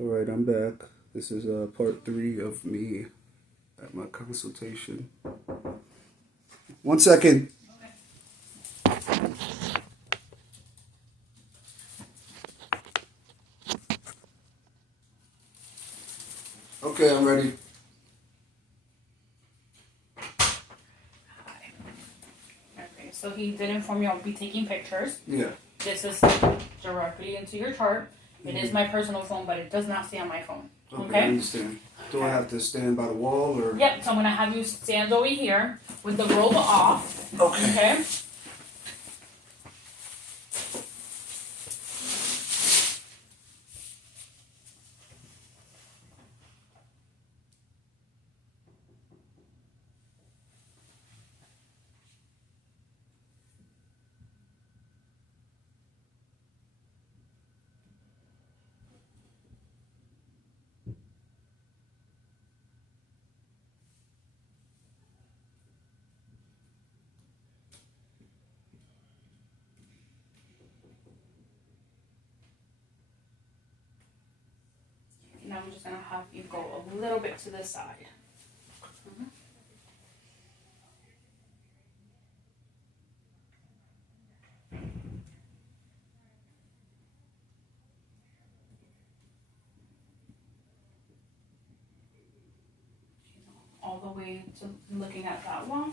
Alright, I'm back. This is part 3 of me at my consultation. 1 second. Okay, I'm ready. Okay, so he did inform you I'll be taking pictures. Yeah. This is directly into your chart. It is my personal phone, but it does not stay on my phone. Okay, I understand. Do I have to stand by the wall or? Yep, so I'm going to have you stand over here with the robe off. Okay? Now I'm just going to have you go a little bit to the side. All the way to looking at that wall.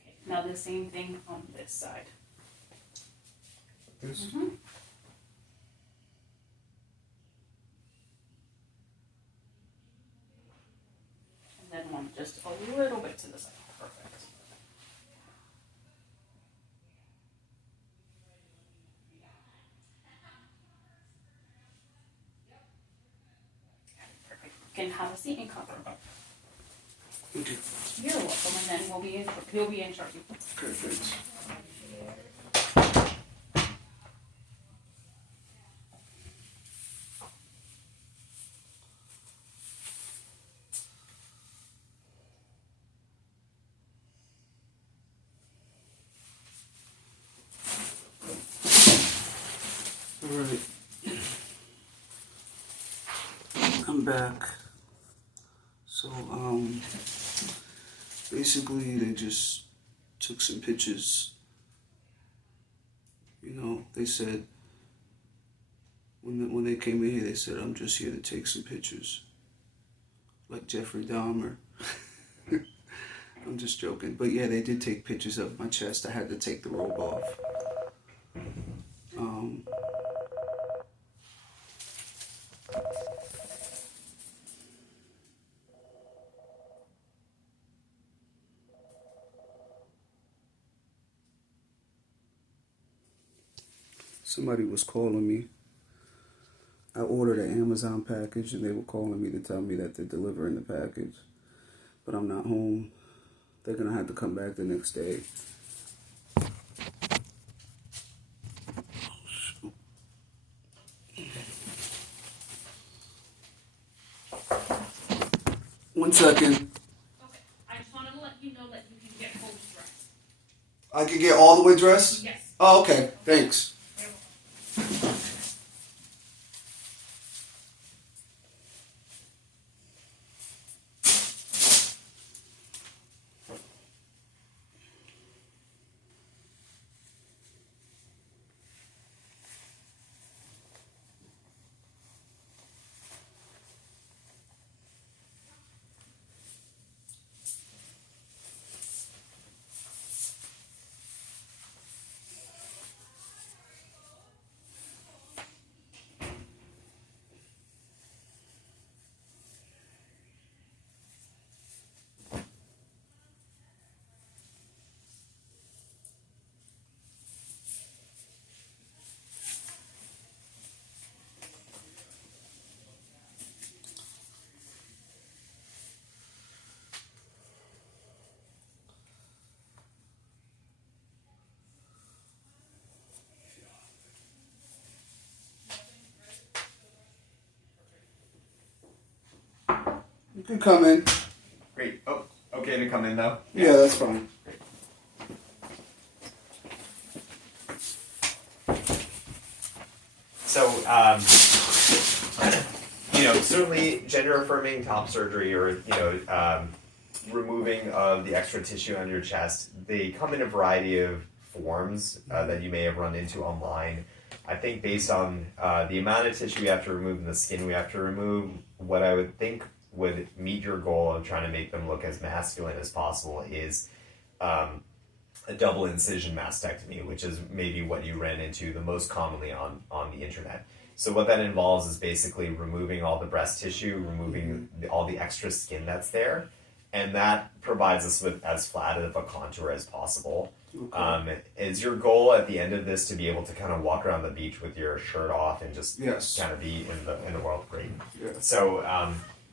Okay, now the same thing on this side. This? And then one just a little bit to the side. Perfect. Perfect. You can have a seat and cover. Thank you. You're welcome, and then he'll be in charge. Okay, thanks. Alright. I'm back. So, basically they just took some pictures. You know, they said, when they came in here, they said, I'm just here to take some pictures. Like Jeffrey Dahmer. I'm just joking. But yeah, they did take pictures of my chest. I had to take the robe off. Somebody was calling me. I ordered an Amazon package and they were calling me to tell me that they're delivering the package. But I'm not home. They're going to have to come back the next day. 1 second. Okay, I just wanted to let you know that you can get fully dressed. I can get all the way dressed? Yes. Oh, okay. Thanks. You can come in. Great. Oh, okay to come in now? Yeah, that's fine. So, certainly gender-affirming top surgery or, removing of the extra tissue on your chest, they come in a variety of forms that you may have run into online. I think based on the amount of tissue we have to remove and the skin we have to remove, what I would think would meet your goal of trying to make them look as masculine as possible is a double incision mastectomy, which is maybe what you ran into the most commonly on the internet. So what that involves is basically removing all the breast tissue, removing all the extra skin that's there, and that provides us with as flat of a contour as possible. Okay. Is your goal at the end of this to be able to kind of walk around the beach with your shirt off and just kind of be in the world? Great. Yeah. So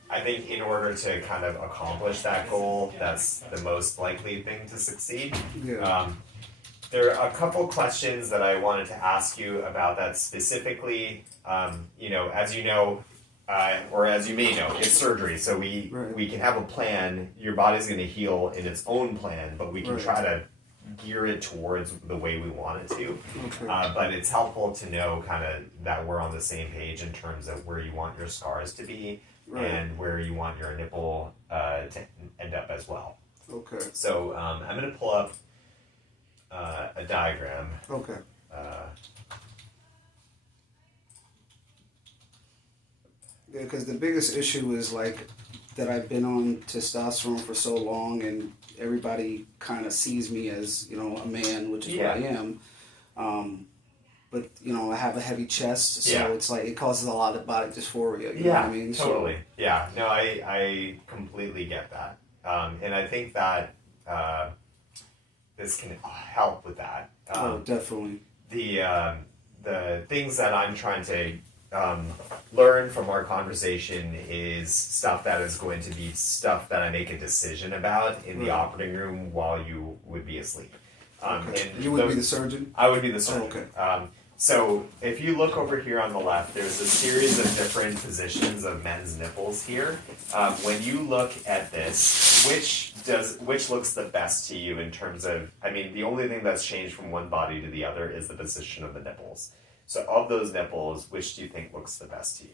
I think in order to kind of accomplish that goal, that's the most likely thing to succeed. Yeah. There are a couple questions that I wanted to ask you about that specifically. As you know, or as you may know, it's surgery. So we can have a plan. Your body's going to heal in its own plan, but we can try to gear it towards the way we want it to. Okay. But it's helpful to know kind of that we're on the same page in terms of where you want your scars to be and where you want your nipple to end up as well. Okay. So I'm going to pull up a diagram. Okay. Yeah, because the biggest issue is like that I've been on testosterone for so long, and everybody kind of sees me as a man, which is what I am. But I have a heavy chest, so it's like it causes a lot of body dysphoria. You know what I mean? Totally. Yeah. No, I completely get that, and I think that this can help with that. Definitely. The things that I'm trying to learn from our conversation is stuff that is going to be stuff that I make a decision about in the operating room while you would be asleep. And you would be the surgeon? I would be the surgeon. So if you look over here on the left, there's a series of different positions of men's nipples here. When you look at this, which looks the best to you in terms of, the only thing that's changed from one body to the other is the position of the nipples. So of those nipples, which do you think looks the best to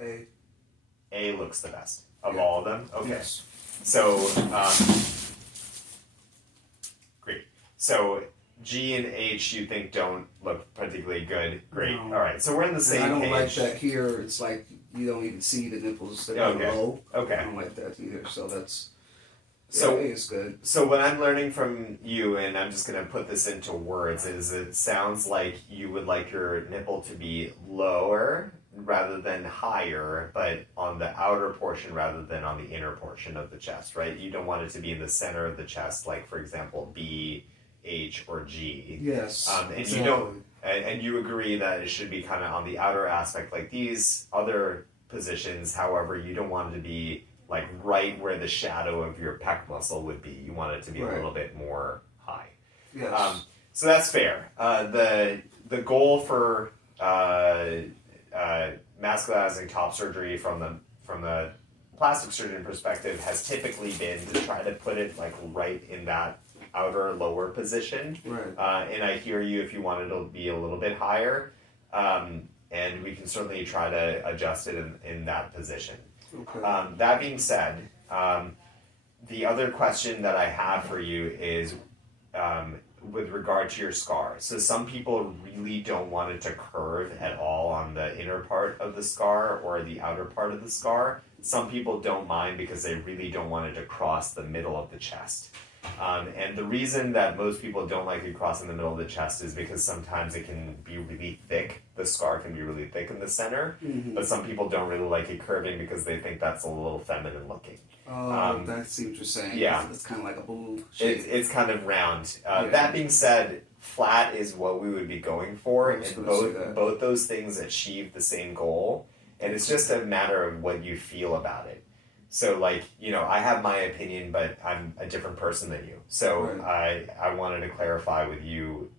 you? A looks the best of all of them? Okay. Yes. So, great. So G and H you think don't look particularly good? Great. No. All right. So we're on the same page. I don't like that here. It's like you don't even see the nipples. They're low. Okay. I don't like that either. So that's... So it's good. So what I'm learning from you, and I'm just going to put this into words, is it sounds like you would like your nipple to be lower rather than higher, but on the outer portion rather than on the inner portion of the chest, right? You don't want it to be in the center of the chest, like for example B, H, or G. Yes. And exactly. And you agree that it should be kind of on the outer aspect, like these other positions. However, you don't want it to be like right where the shadow of your pec muscle would be. You want it to be a little bit more high. Yes. So that's fair. The goal for masculinizing top surgery from the plastic surgeon perspective has typically been to try to put it like right in that outer lower position. Right. And I hear you if you want it to be a little bit higher. And we can certainly try to adjust it in that position. Okay. That being said, the other question that I have for you is with regard to your scar. So some people really don't want it to curve at all on the inner part of the scar or the outer part of the scar. Some people don't mind because they really don't want it to cross the middle of the chest. And the reason that most people don't like it crossing the middle of the chest is because sometimes it can be really thick. The scar can be really thick in the center, but some people don't really like it curving because they think that's a little feminine looking. Oh, I see what you're saying. Yeah. It's kind of like a boob shape. It's kind of round. That being said, flat is what we would be going for, and both those things achieve the same goal, and it's just a matter of what you feel about it. So, like, I have my opinion, but I'm a different person than you. So I wanted to clarify with you,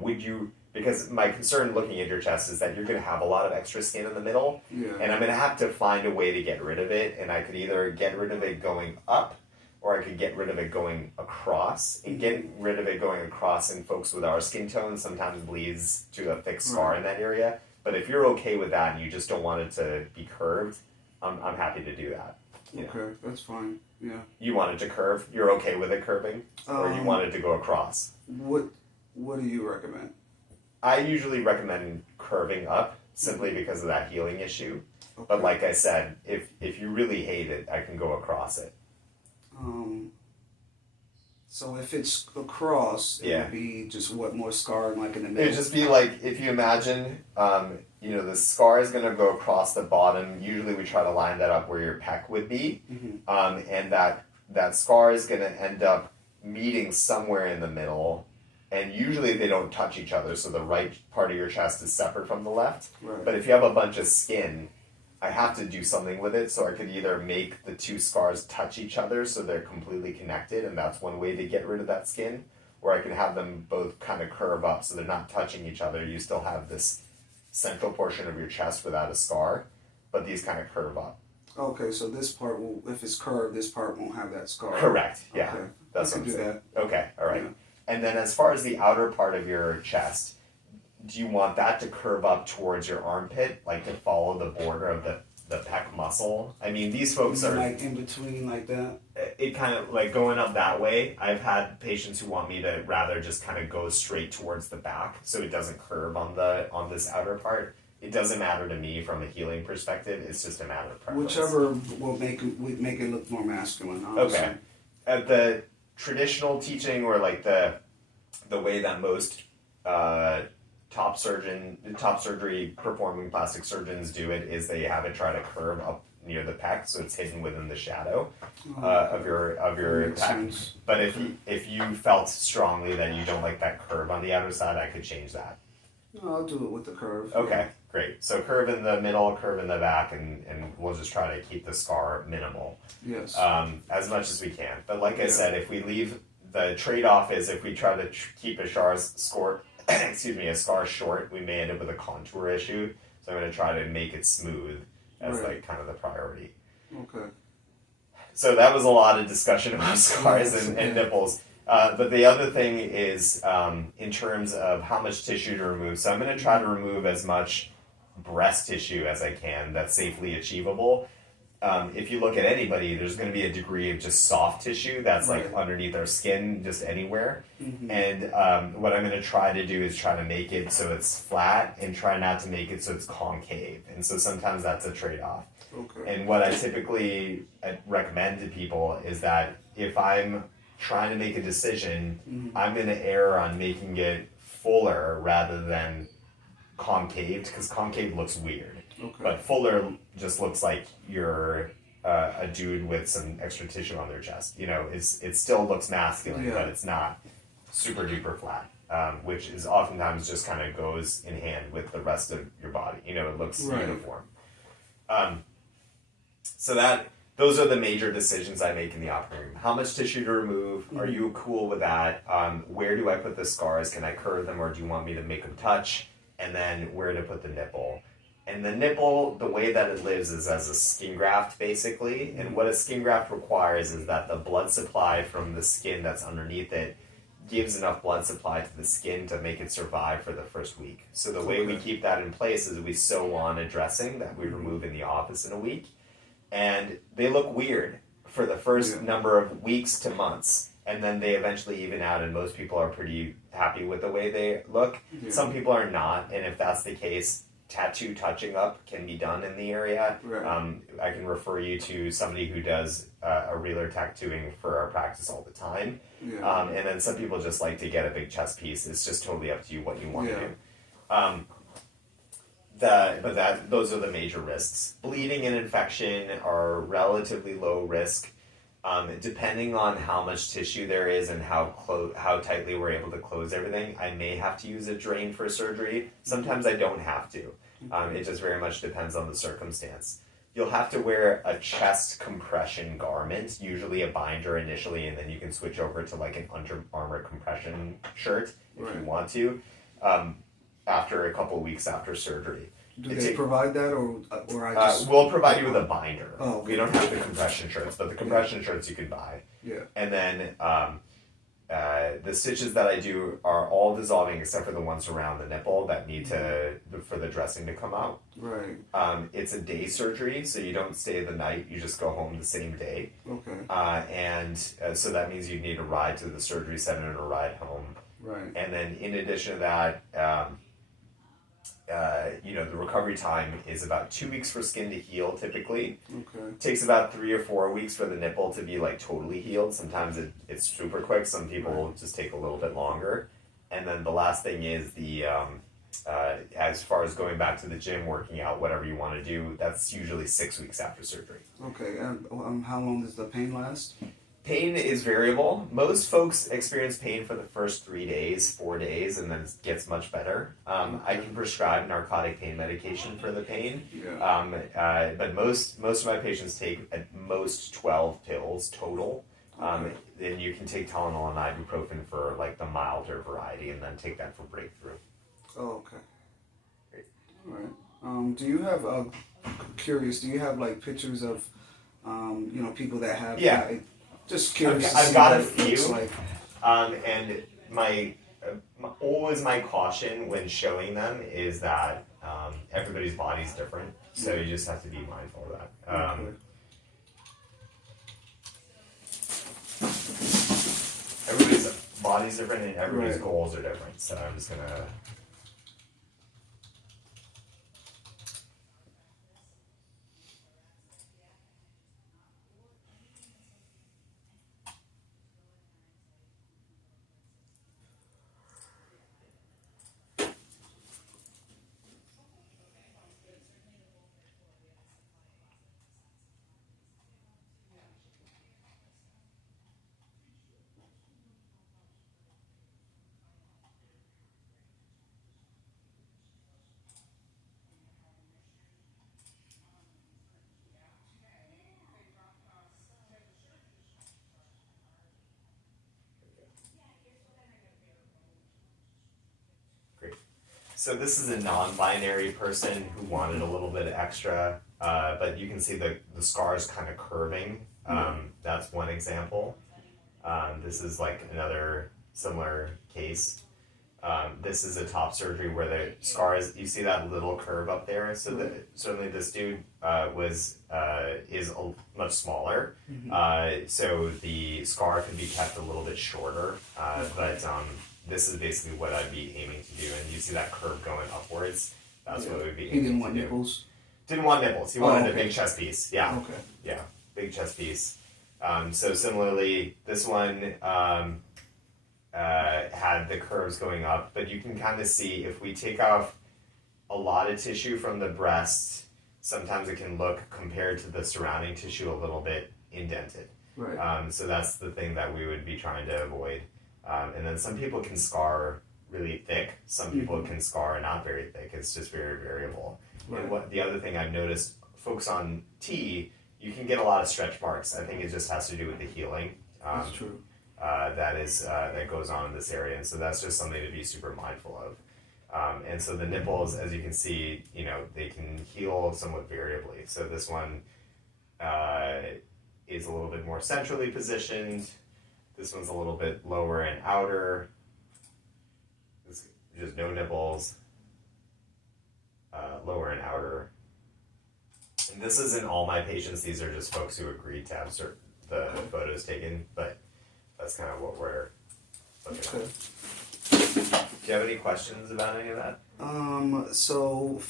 would you, because my concern looking at your chest is that you're going to have a lot of extra skin in the middle, and I'm going to have to find a way to get rid of it, and I could either get rid of it going up, or I could get rid of it going across. And getting rid of it going across in folks with our skin tone sometimes leads to a thick scar in that area. But if you're okay with that and you just don't want it to be curved, I'm happy to do that. Okay, that's fine. Yeah. You want it to curve? You're okay with it curving? Or you want it to go across? What do you recommend? I usually recommend curving up simply because of that healing issue. Okay. But like I said, if you really hate it, I can go across it. So if it's across, it would be just more scarring, like in the middle? It would just be like, if you imagine, the scar is going to go across the bottom. Usually we try to line that up where your pec would be. And that scar is going to end up meeting somewhere in the middle. And usually they don't touch each other, so the right part of your chest is separate from the left. Right. But if you have a bunch of skin, I have to do something with it, so I could either make the two scars touch each other so they're completely connected, and that's one way to get rid of that skin, or I can have them both kind of curve up so they're not touching each other. You still have this central portion of your chest without a scar, but these kind of curve up. Okay, so this part will, if it's curved, this part won't have that scar. Correct, yeah. Okay. That's I what can I'm do saying. that. Okay, alright. Yeah. And then as far as the outer part of your chest, do you want that to curve up towards your armpit, like to follow the border of the pec muscle? I mean, these folks are... Like in between, like that? It kind of, like going up that way. I've had patients who want me to rather just kind of go straight towards the back so it doesn't curve on this outer part. It doesn't matter to me from a healing perspective. It's just a matter of preference. Whichever will make it look more masculine, honestly. Okay. The traditional teaching, or like the way that most top surgery performing plastic surgeons do it, is they have it try to curve up near the pec, so it's hidden within the shadow of your pec. Sense. But if you felt strongly that you don't like that curve on the outer side, I could change that. No, I'll do it with the curve. Okay, great. So curve in the middle, curve in the back, and we'll just try to keep the scar minimal. Yes. As much as we can. But like I said, if we leave, the trade-off is if we try to keep a scar short, we may end up with a contour issue. So I'm going to try to make it smooth as like kind of the priority. Okay. So that was a lot of discussion about scars and nipples. But the other thing is in terms of how much tissue to remove. So I'm going to try to remove as much breast tissue as I can that's safely achievable. If you look at anybody, there's going to be a degree of just soft tissue that's like underneath our skin, just anywhere. And what I'm going to try to do is try to make it so it's flat and try not to make it so it's concave. And so sometimes that's a trade-off. Okay. And what I typically recommend to people is that if I'm trying to make a decision, I'm going to err on making it fuller rather than concave, because concave looks weird. Okay. But fuller just looks like you're a dude with some extra tissue on their chest. You know, it still looks masculine, but it's not super duper flat, which is oftentimes just kind of goes in hand with the rest of your body. You know, it looks uniform. So those are the major decisions I make in the operating room. How much tissue to remove? Are you cool with that? Where do I put the scars? Can I curve them, or do you want me to make them touch? And then where to put the nipple? And the nipple, the way that it lives is as a skin graft, basically. And what a skin graft requires is that the blood supply from the skin that's underneath it gives enough blood supply to the skin to make it survive for the first week. So the way we keep that in place is we sew on a dressing that we remove in the office in a week. And they look weird for the first number of weeks to months. And then they eventually even out, and most people are pretty happy with the way they look. Some people are not, and if that's the case, tattoo touching up can be done in the area. I can refer you to somebody who does a reeler tattooing for our practice all the time. And then some people just like to get a big chest piece. It's just totally up to you what you want to do. Those are the major risks. Bleeding and infection are relatively low risk. Depending on how much tissue there is and how tightly we're able to close everything, I may have to use a drain for surgery. Sometimes I don't have to. It just very much depends on the circumstance. You'll have to wear a chest compression garment, usually a binder initially, and then you can switch over to like an Under Armour compression shirt if you want to, after a couple weeks after surgery. Do they provide that, or I just? We'll provide you with a binder. Oh, okay. We don't have the compression shirts, but the compression shirts you can buy. Yeah. And then the stitches that I do are all dissolving except for the ones around the nipple that need for the dressing to come out. Right. It's a day surgery, so you don't stay the night. You just go home the same day. Okay. So that means you need a ride to the surgery center and a ride home. Right. And then in addition to that, the recovery time is about 2 weeks for skin to heal typically. Okay. It takes about 3 or 4 weeks for the nipple to be like totally healed. Sometimes it's super quick. Some people just take a little bit longer. And then the last thing is as far as going back to the gym, working out, whatever you want to do, that's usually 6 weeks after surgery. Okay. And how long does the pain last? Pain is variable. Most folks experience pain for the first 3 days, 4 days, and then it gets much better. I can prescribe narcotic pain medication for the pain, but most of my patients take at most 12 pills total. Then you can take Tylenol and ibuprofen for like the milder variety, and then take that for breakthrough. Oh, okay. Great. All right. Do you have curious? Do you have like pictures of people that have just curious. I've got a few, and always my caution when showing them is that everybody's body's different, so you just have to be mindful of that. Everybody's body's different, and everybody's goals are different. So I'm just gonna. So this is a non-binary person who wanted a little bit extra, but you can see the scars kind of curving. That's one example. This is like another similar case. This is a top surgery where the scars, you see that little curve up there? So certainly this dude is much smaller. So the scar can be kept a little bit shorter, but this is basically what I'd be aiming to do. And you see that curve going upwards. That's what we'd be aiming to do. He didn't want nipples? Didn't want nipples. He wanted a big chest piece. Yeah. Okay. Yeah, big chest piece. So similarly, this one had the curves going up, but you can kind of see if we take off a lot of tissue from the breast, sometimes it can look, compared to the surrounding tissue, a little bit indented. Right. So that's the thing that we would be trying to avoid. And then some people can scar really thick. Some people can scar not very thick. It's just very variable. Right. And the other thing I've noticed, folks on T, you can get a lot of stretch marks. I think it just has to do with the healing. That's true. That goes on in this area, and so that's just something to be super mindful of. And so the nipples, as you can see, they can heal somewhat variably. So this one is a little bit more centrally positioned. This one's a little bit lower and outer. Just no nipples. Lower and outer. And this isn't all my patients. These are just folks who agreed to have the photos taken, but that's kind of what we're looking at. Do you have any questions about any of that? So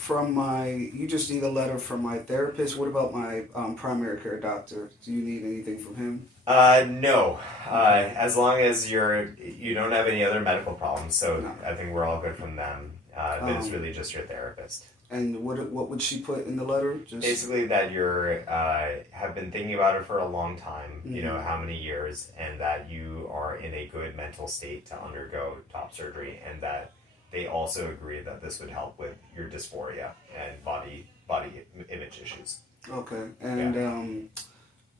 you just need a letter from my therapist. What about my primary care doctor? Do you need anything from him? No. As long as you don't have any other medical problems, so no. I think we're all good from them. But it's really just your therapist. And what would she put in the letter? Just basically that you're have been thinking about it for a long time, how many years, and that you are in a good mental state to undergo top surgery, and that they also agree that this would help with your dysphoria and body image issues. Okay, and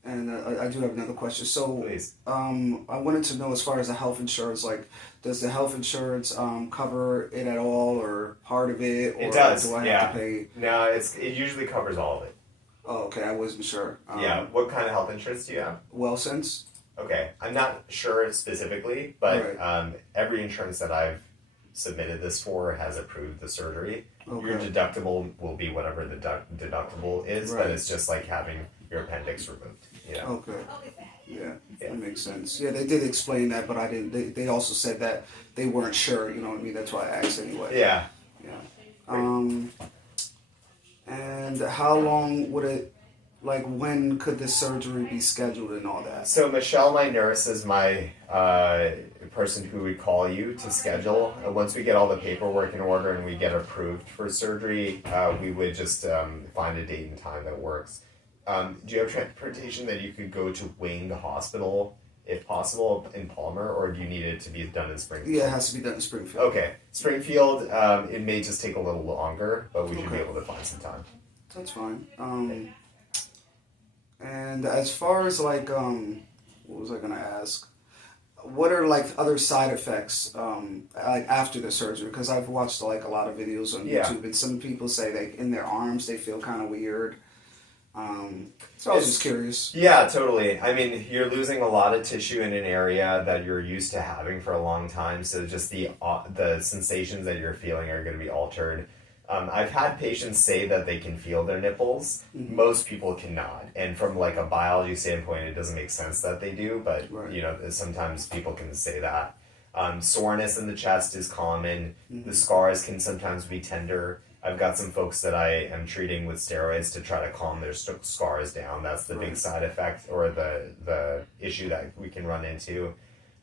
And I do have another question. So, Please. I wanted to know, as far as the health insurance, like, does the health insurance cover it at all, or part of it, or It does. do I Yeah. have to pay? No, it usually covers all of it. Oh, okay. I wasn't sure. Yeah. What kind of health insurance do you have? WellSense. Okay, I'm not sure specifically, but Right. every insurance that I've submitted this for has approved the surgery. Your Okay. deductible will be whatever the deductible is, but Right. it's just like having your appendix removed. You know? Okay. Yeah, Yeah. that makes sense. Yeah, they did explain that, but I didn't. They also said that they weren't sure. You know what I mean? That's why I asked anyway. Yeah. Yeah. And how long would it? Like, when could the surgery be scheduled and all that? So Michelle, my nurse, is my person who would call you to schedule. Once we get all the paperwork in order and we get approved for surgery, we would just find a date and time that works. Do you have transportation that you could go to Wayne Hospital, if possible, in Palmer, or do you need it to be done in Springfield? Yeah, it has to be done in Springfield. Okay, Springfield. It may just take a little longer, but we should be able to find some time. That's fine. And as far as like, what was I gonna ask? What are like other side effects like after the surgery? Because I've watched like a lot of videos on Yeah. YouTube, and some people say like in their arms they feel kind of weird. So I was just curious. Yeah, totally. I mean, you're losing a lot of tissue in an area that you're used to having for a long time, so just the sensations that you're feeling are going to be altered. I've had patients say that they can feel their nipples. Mm-hmm. Most people cannot, and from like a biology standpoint, it doesn't make sense that they do. But Right. you know, sometimes people can say that. Soreness in the chest is common. Mm-hmm. The scars can sometimes be tender. I've got some folks that I am treating with steroids to try to calm their scars down. That's the big Right. side effect or the issue that we can run into.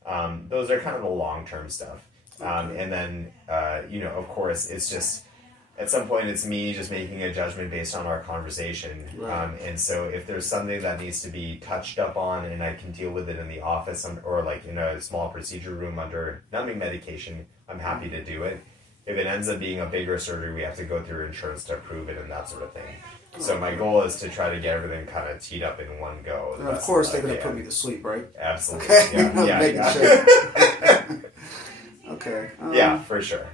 Those are kind of the long-term stuff. And then, you know, of course, it's just, at some point it's me just making a judgment based on our conversation. Right. And so if there's something that needs to be touched up on and I can deal with it in the office or like in a small procedure room under numbing medication, I'm happy to do it. If it ends up being a bigger surgery, we have to go through insurance to approve it and that sort of thing. So my goal is to try to get everything kind of teed up in one go. And of course they're gonna put me to sleep, right? Absolutely. Okay. Yeah. Making Yeah. sure. Okay. Yeah, for sure.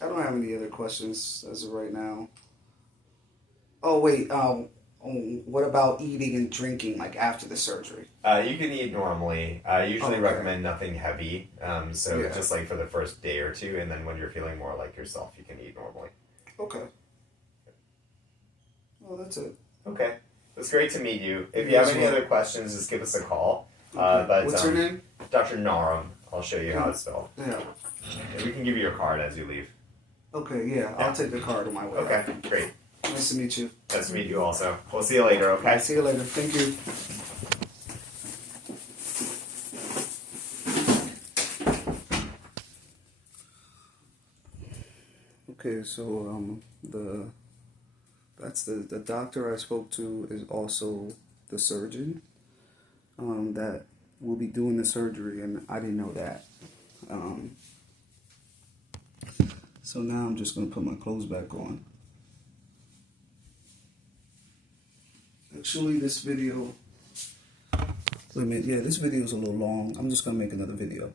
I don't have any other questions as of right now. Oh wait, what about eating and drinking like after the surgery? You can eat normally. I usually Okay. recommend nothing heavy. So Yeah. just like for the first day or two, and then when you're feeling more like yourself, you can eat normally. Okay. Well, that's it. Okay. It's great to meet you. If you You have as any well. other questions, just give us a call. Okay. But What's your name? Dr. Naram. I'll show you how it's spelled. Yeah. And we can give you your card as you leave. Okay, yeah. I'll take the card on my way. Okay, great. Nice to meet you. Nice to meet you also. We'll see you later, okay? See you later. Thank you. Okay, so the doctor I spoke to is also the surgeon that will be doing the surgery, and I didn't know that. So now I'm just gonna put my clothes back on. Actually, this video. Wait a minute. Yeah, this video is a little long. I'm just gonna make another video.